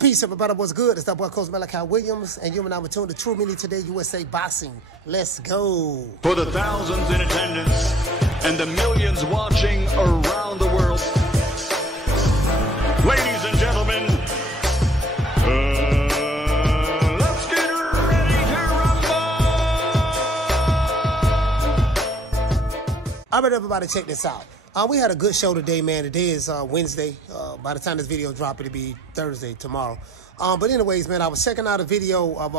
Peace, everybody. What's good? It's that boy, Coach Malachi Williams, and you and I are tuned to True Media Today USA Boxing. Let's go. For the thousands in attendance and the millions watching around the world, ladies and gentlemen, let's get ready to rumble. All right, everybody, check this out. We had a good show today, man. Today is Wednesday. By the time this video drops, it'll be Thursday, tomorrow. But anyways, man, I was checking out a video of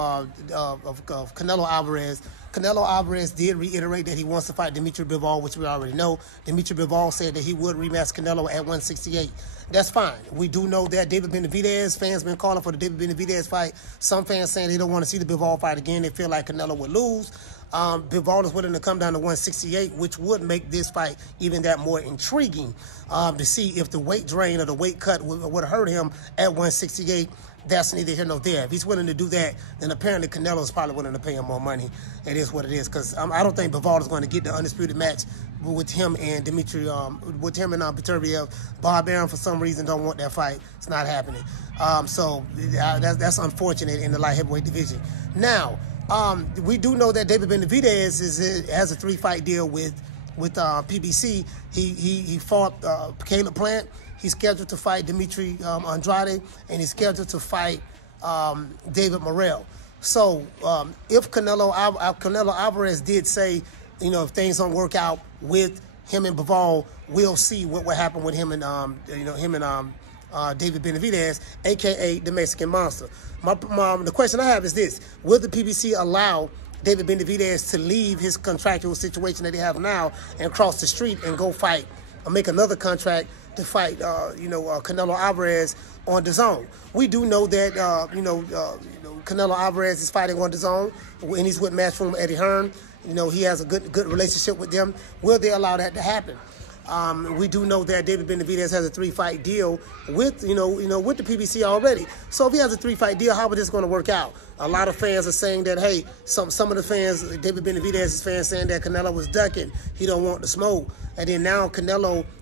Canelo Alvarez. Canelo Alvarez did reiterate that he wants to fight Dimitri Bivol, which we already know. Dimitri Bivol said that he would rematch Canelo at 168. That's fine. We do know that David Benavidez, fans been calling for the David Benavidez fight. Some fans saying they don't want to see the Bivol fight again. They feel like Canelo would lose. Bivol is willing to come down to 168, which would make this fight even that more intriguing to see if the weight drain or the weight cut would hurt him at 168. That's neither here nor there. If he's willing to do that, then apparently Canelo is probably willing to pay him more money. It is what it is, because I don't think Bivol is going to get the undisputed match with him and Dimitri, with him and Beterbiev. Bob Arum, for some reason, don't want that fight. It's not happening. So that's unfortunate in the light heavyweight division. Now, we do know that David Benavidez has a 3-fight deal with PBC. He fought Caleb Plant. He's scheduled to fight Dimitri Andrade, and he's scheduled to fight David Morrell. So if Canelo Alvarez did say, if things don't work out with him and Bivol, we'll see what will happen with him and David Benavidez, a.k.a. the Mexican Monster. The question I have is this: will the PBC allow David Benavidez to leave his contractual situation that they have now and cross the street and go fight or make another contract to fight, Canelo Alvarez on DAZN? We do know that, Canelo Alvarez is fighting on DAZN, and he's with Matchroom Eddie Hearn. He has a good relationship with them. Will they allow that to happen? We do know that David Benavidez has a 3-fight deal with the PBC already. So if he has a 3-fight deal, how is this going to work out? A lot of fans are saying that, hey, some of the fans, David Benavidez's fans, saying that Canelo was ducking. He don't want the smoke. And then now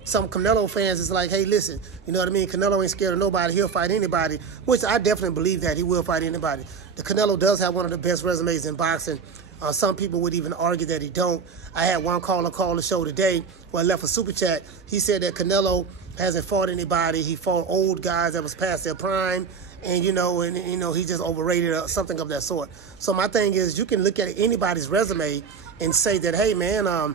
some Canelo fans is like, hey, listen, you know what I mean? Canelo ain't scared of nobody. He'll fight anybody, which I definitely believe that he will fight anybody. The Canelo does have one of the best resumes in boxing. Some people would even argue that he don't. I had one caller call the show today where I left a super chat. He said that Canelo hasn't fought anybody. He fought old guys that was past their prime, and he just overrated or something of that sort. So my thing is, you can look at anybody's resume and say that, hey man,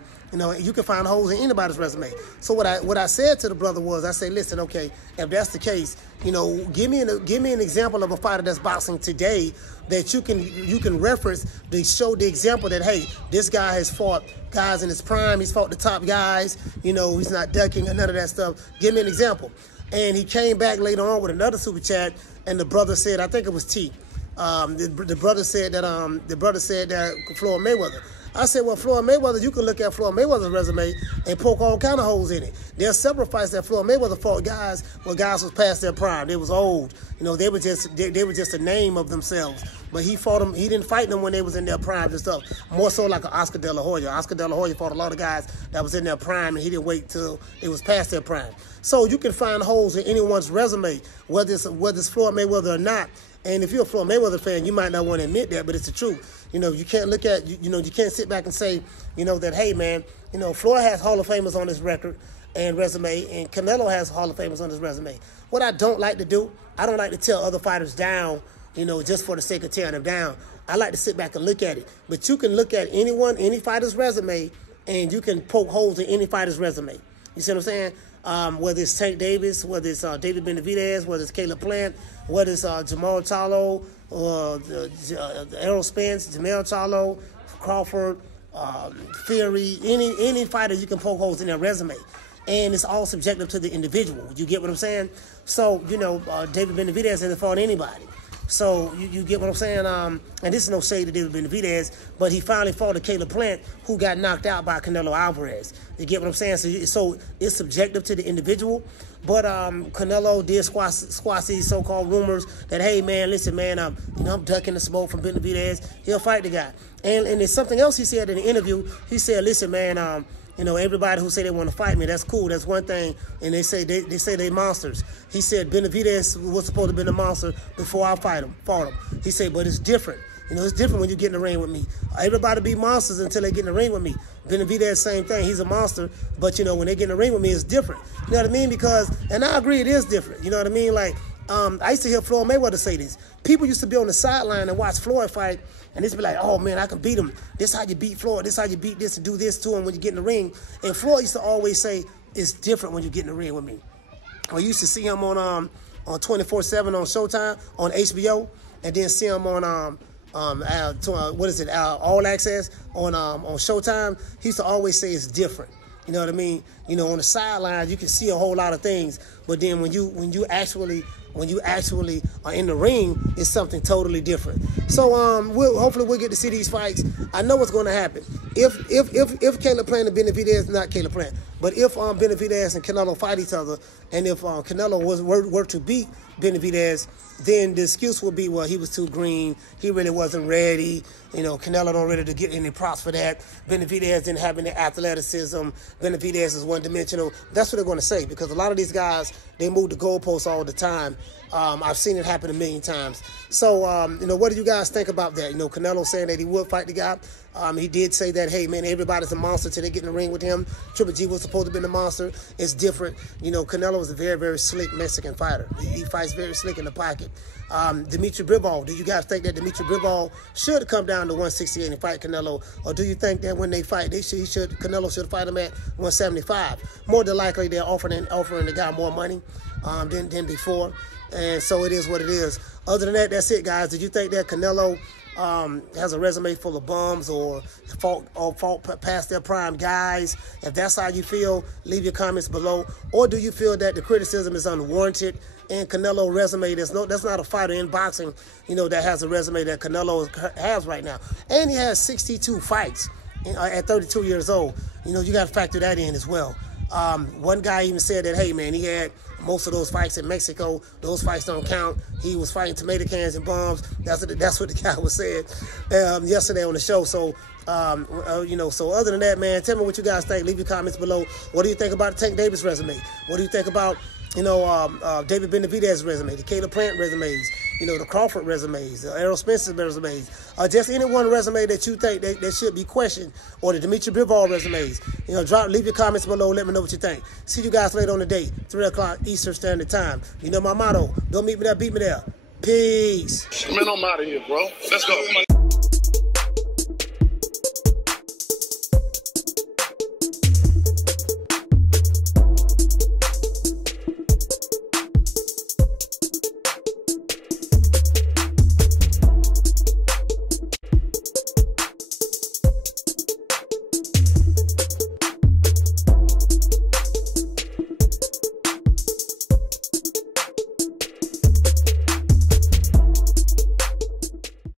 you can find holes in anybody's resume. So what I said to the brother was, I said, listen, okay, if that's the case, give me an example of a fighter that's boxing today that you can reference to show the example that, hey, this guy has fought guys in his prime. He's fought the top guys. He's not ducking or none of that stuff. Give me an example. And he came back later on with another super chat, and the brother said, I think it was T. The brother said that Floyd Mayweather. I said, well, Floyd Mayweather, you can look at Floyd Mayweather's resume and poke all kind of holes in it. There's several fights that Floyd Mayweather fought guys when guys was past their prime. They was old. They were just a name of themselves. But he fought them. He didn't fight them when they was in their prime and stuff. More so like an Oscar De La Hoya. Oscar De La Hoya fought a lot of guys that was in their prime, and he didn't wait till it was past their prime. So you can find holes in anyone's resume, whether it's Floyd Mayweather or not. And if you're a Floyd Mayweather fan, you might not want to admit that, but it's the truth. You can't look at, you can't sit back and say, that, hey, man, Floyd has Hall of Famers on his record and resume, and Canelo has Hall of Famers on his resume. What I don't like to do, I don't like to tear other fighters down, just for the sake of tearing them down. I like to sit back and look at it. But you can look at any fighter's resume, and you can poke holes in any fighter's resume. You see what I'm saying? Whether it's Tank Davis, whether it's David Benavidez, whether it's Caleb Plant, whether it's Jamal Charlo, Errol Spence, Jamel Charlo, Crawford, Fury, any fighter, you can poke holes in their resume. And it's all subjective to the individual. You get what I'm saying? So, David Benavidez hasn't fought anybody. So you get what I'm saying? And this is no shade to David Benavidez, but he finally fought a Caleb Plant who got knocked out by Canelo Alvarez. You get what I'm saying? So it's subjective to the individual. But Canelo did squash these so-called rumors that, hey, man, listen, man, I'm ducking the smoke from Benavidez. He'll fight the guy. And there's something else he said in the interview. He said, listen, man, You know, everybody who say they want to fight me, that's cool. That's one thing. And they say they monsters. He said Benavidez was supposed to be the monster before I fought him. He said, but it's different. You know, it's different when you get in the ring with me. Everybody be monsters until they get in the ring with me. Benavidez, same thing. He's a monster. But, you know, when they get in the ring with me, it's different. You know what I mean? Because, and I agree, it is different. You know what I mean? Like, I used to hear Floyd Mayweather say this. People used to be on the sideline and watch Floyd fight, and they'd be like, oh, man, I can beat him. This how you beat Floyd. This how you beat this and do this to him when you get in the ring. And Floyd used to always say, it's different when you get in the ring with me. I used to see him on 24/7 on Showtime, on HBO, and then see him on All Access on Showtime. He used to always say it's different. You know what I mean? You know, on the sideline you can see a whole lot of things, but then when you actually are in the ring, it's something totally different. So hopefully we'll get to see these fights. I know what's going to happen. If Caleb Plant and Benavidez, not Caleb Plant, but if Benavidez and Canelo fight each other, and if Canelo were to beat Benavidez, then the excuse would be, well, he was too green, he really wasn't ready. You know, Canelo don't ready to get any props for that. Benavidez didn't have any athleticism. Benavidez is one-dimensional. That's what they're going to say, because a lot of these guys, they move the goalposts all the time. I've seen it happen a million times. So, you know, what do you guys think about that? You know, Canelo saying that he would fight the guy. He did say that, hey, man, everybody's a monster till they get in the ring with him. Triple G was supposed to be the monster. It's different. You know, Canelo is a very, very slick Mexican fighter. He fights very slick in the pocket. Dimitri Bivol, do you guys think that Dimitri Bivol should come down to 168 and fight Canelo? Or do you think that when they fight, Canelo should fight him at 175? More than likely, they're offering the guy more money than before. And so it is what it is. Other than that, that's it, guys. Did you think that Canelo has a resume full of bums or fought past their prime guys? If that's how you feel, leave your comments below. Or do you feel that the criticism is unwarranted and Canelo resume, that's not a fighter in boxing, you know, that has a resume that Canelo has right now. And he has 62 fights at 32 years old. You know, you got to factor that in as well. One guy even said that, hey, man, he had most of those fights in Mexico. Those fights don't count. He was fighting tomato cans and bombs. That's what the guy was saying yesterday on the show. So, you know, so other than that, man, tell me what you guys think. Leave your comments below. What do you think about Tank Davis' resume? What do you think about, you know, David Benavidez's resume, the Caleb Plant resumes, you know, the Crawford resumes, Errol Spencer's resumes, just any one resume that you think that should be questioned, or the Dimitri Bivol resumes. You know, leave your comments below. Let me know what you think. See you guys later on the day, 3 o'clock Eastern Standard Time. You know my motto: don't meet me there, beat me there. Peace. Man, I'm out of here, bro. Let's go.